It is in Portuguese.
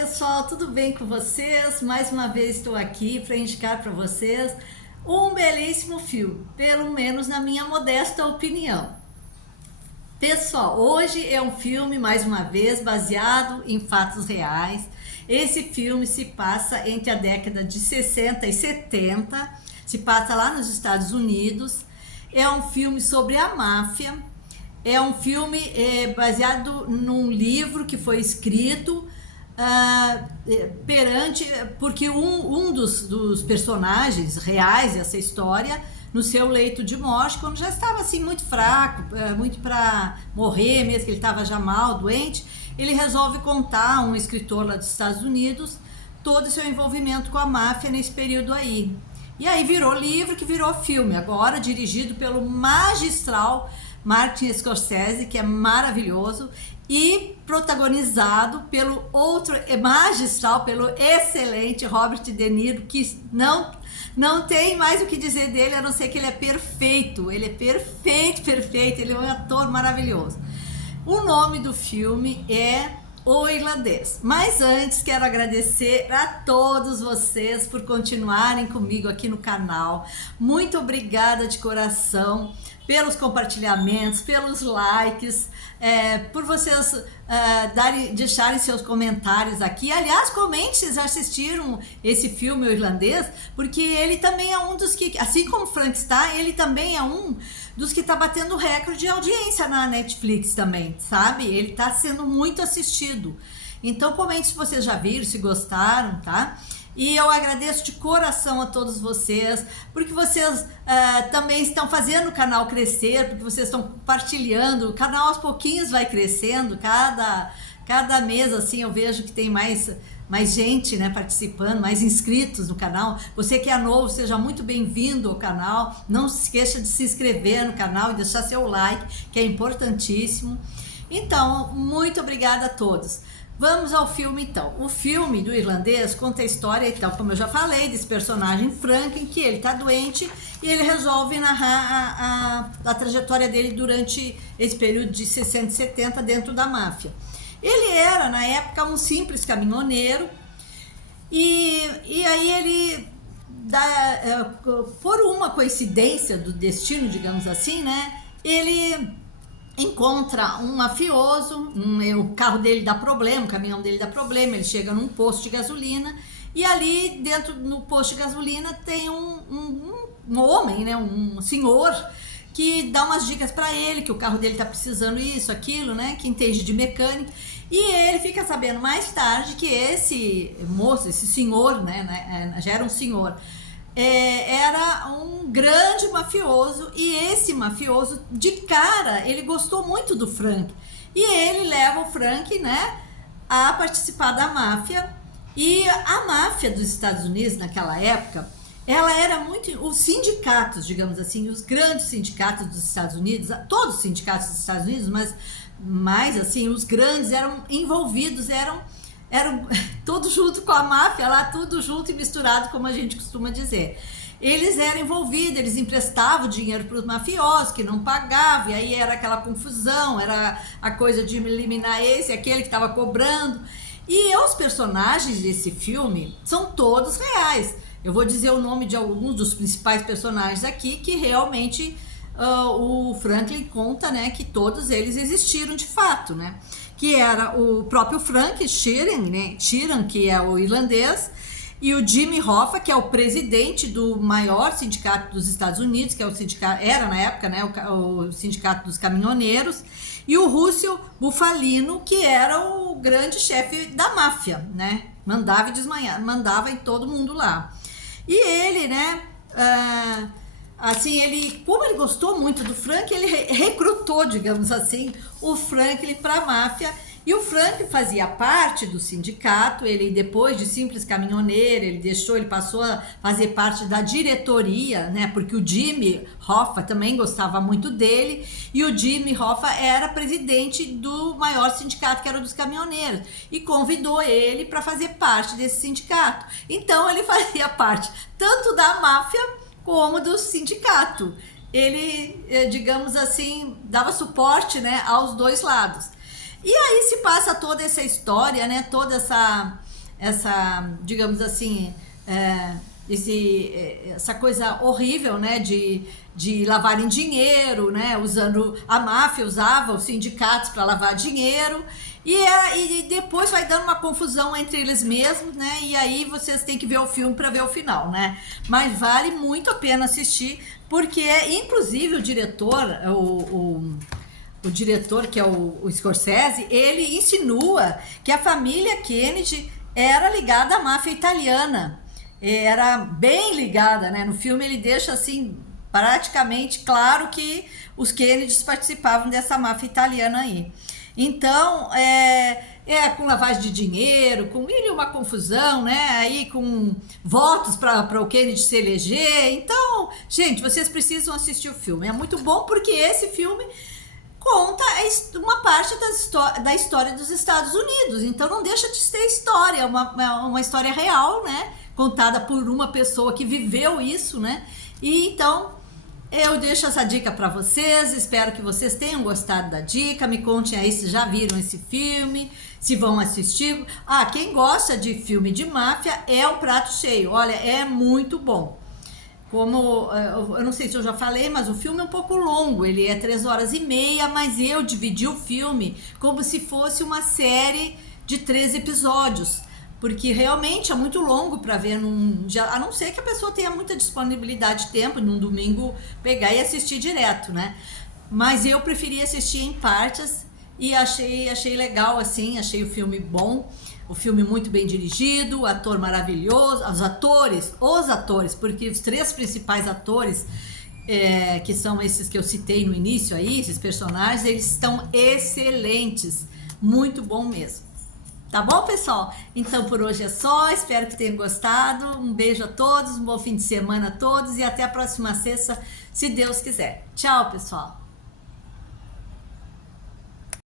Pessoal, tudo bem com vocês? Mais uma vez estou aqui para indicar para vocês um belíssimo filme, pelo menos na minha modesta opinião. Pessoal, hoje é um filme, mais uma vez, baseado em fatos reais. Esse filme se passa entre a década de 60 e 70, se passa lá nos Estados Unidos. É um filme sobre a máfia. É um filme baseado num livro que foi escrito porque um dos personagens reais dessa história, no seu leito de morte, quando já estava assim muito fraco, muito para morrer mesmo, que ele estava já mal, doente, ele resolve contar a um escritor lá dos Estados Unidos todo o seu envolvimento com a máfia nesse período aí. E aí virou livro, que virou filme, agora dirigido pelo magistral Martin Scorsese, que é maravilhoso, e protagonizado pelo outro magistral, pelo excelente Robert De Niro, que não tem mais o que dizer dele, a não ser que ele é perfeito, ele é perfeito, ele é um ator maravilhoso. O nome do filme é O Irlandês. Mas antes quero agradecer a todos vocês por continuarem comigo aqui no canal. Muito obrigada de coração pelos compartilhamentos, pelos likes, por vocês deixarem seus comentários aqui. Aliás, comente se já assistiram esse filme, O Irlandês, porque ele também é um dos que, assim como Frankenstein, ele também é um dos que está batendo recorde de audiência na Netflix também, sabe? Ele está sendo muito assistido. Então comente se vocês já viram, se gostaram, tá? E eu agradeço de coração a todos vocês, porque vocês também estão fazendo o canal crescer, porque vocês estão compartilhando, o canal aos pouquinhos vai crescendo, cada mês assim eu vejo que tem mais gente, né, participando, mais inscritos no canal. Você que é novo, seja muito bem-vindo ao canal, não se esqueça de se inscrever no canal e deixar seu like, que é importantíssimo. Então, muito obrigada a todos. Vamos ao filme então. O filme do Irlandês conta a história, então, como eu já falei, desse personagem Franklin, que ele tá doente e ele resolve narrar a trajetória dele durante esse período de 60 e 70 dentro da máfia. Ele era, na época, um simples caminhoneiro e aí ele, por uma coincidência do destino, digamos assim, né, ele encontra um mafioso, o carro dele dá problema, o caminhão dele dá problema, ele chega num posto de gasolina e ali dentro no posto de gasolina tem um homem, né, um senhor que dá umas dicas para ele, que o carro dele tá precisando isso, aquilo, né, que entende de mecânica, e ele fica sabendo mais tarde que esse moço, esse senhor, né, já era um senhor, era um grande mafioso, e esse mafioso, de cara, ele gostou muito do Frank, e ele leva o Frank, né, a participar da máfia. E a máfia dos Estados Unidos naquela época, ela era muito, os sindicatos, digamos assim, os grandes sindicatos dos Estados Unidos, todos os sindicatos dos Estados Unidos, mas assim, os grandes eram envolvidos, eram tudo junto com a máfia lá, tudo junto e misturado, como a gente costuma dizer. Eles eram envolvidos, eles emprestavam dinheiro para os mafiosos que não pagavam, e aí era aquela confusão, era a coisa de eliminar esse, aquele que estava cobrando. E os personagens desse filme são todos reais. Eu vou dizer o nome de alguns dos principais personagens aqui, que realmente o Franklin conta, né, que todos eles existiram de fato, né? Que era o próprio Frank Sheeran, né? Sheeran, que é o irlandês, e o Jimmy Hoffa, que é o presidente do maior sindicato dos Estados Unidos, que é o sindicato, era na época, né, o sindicato dos caminhoneiros, e o Russell Bufalino, que era o grande chefe da máfia, né? Mandava e mandava em todo mundo lá. E ele, né, assim, como ele gostou muito do Frank, ele recrutou, digamos assim, o Franklin para a máfia. E o Frank fazia parte do sindicato, ele depois de simples caminhoneiro, ele passou a fazer parte da diretoria, né? Porque o Jimmy Hoffa também gostava muito dele, e o Jimmy Hoffa era presidente do maior sindicato, que era o dos caminhoneiros, e convidou ele para fazer parte desse sindicato. Então ele fazia parte tanto da máfia como do sindicato. Ele, digamos assim, dava suporte, né, aos dois lados. E aí se passa toda essa história, né, toda essa digamos assim, essa coisa horrível, né, de lavarem dinheiro, né, a máfia usava os sindicatos para lavar dinheiro, e depois vai dando uma confusão entre eles mesmos, né, e aí vocês têm que ver o filme para ver o final, né, mas vale muito a pena assistir, porque inclusive o diretor, o diretor, que é o Scorsese, ele insinua que a família Kennedy era ligada à máfia italiana, era bem ligada, né? No filme ele deixa assim praticamente claro que os Kennedys participavam dessa máfia italiana aí. Então, com lavagem de dinheiro, com mil e uma confusão, né? Aí com votos para o Kennedy se eleger. Então, gente, vocês precisam assistir o filme. É muito bom porque esse filme conta uma parte da história dos Estados Unidos. Então, não deixa de ser história, uma história real, né? Contada por uma pessoa que viveu isso, né? E então eu deixo essa dica para vocês, espero que vocês tenham gostado da dica, me contem aí se já viram esse filme, se vão assistir. Quem gosta de filme de máfia é um prato cheio, olha, é muito bom. Como, eu não sei se eu já falei, mas o filme é um pouco longo, ele é 3h30, mas eu dividi o filme como se fosse uma série de 3 episódios. Porque realmente é muito longo para ver num dia, a não ser que a pessoa tenha muita disponibilidade de tempo, num domingo pegar e assistir direto, né? Mas eu preferi assistir em partes e achei legal, assim, achei o filme bom, o filme muito bem dirigido, o ator maravilhoso, os atores, porque os 3 principais atores, que são esses que eu citei no início aí, esses personagens, eles estão excelentes, muito bom mesmo. Tá bom, pessoal? Então por hoje é só, espero que tenham gostado. Um beijo a todos, um bom fim de semana a todos e até a próxima sexta, se Deus quiser. Tchau, pessoal!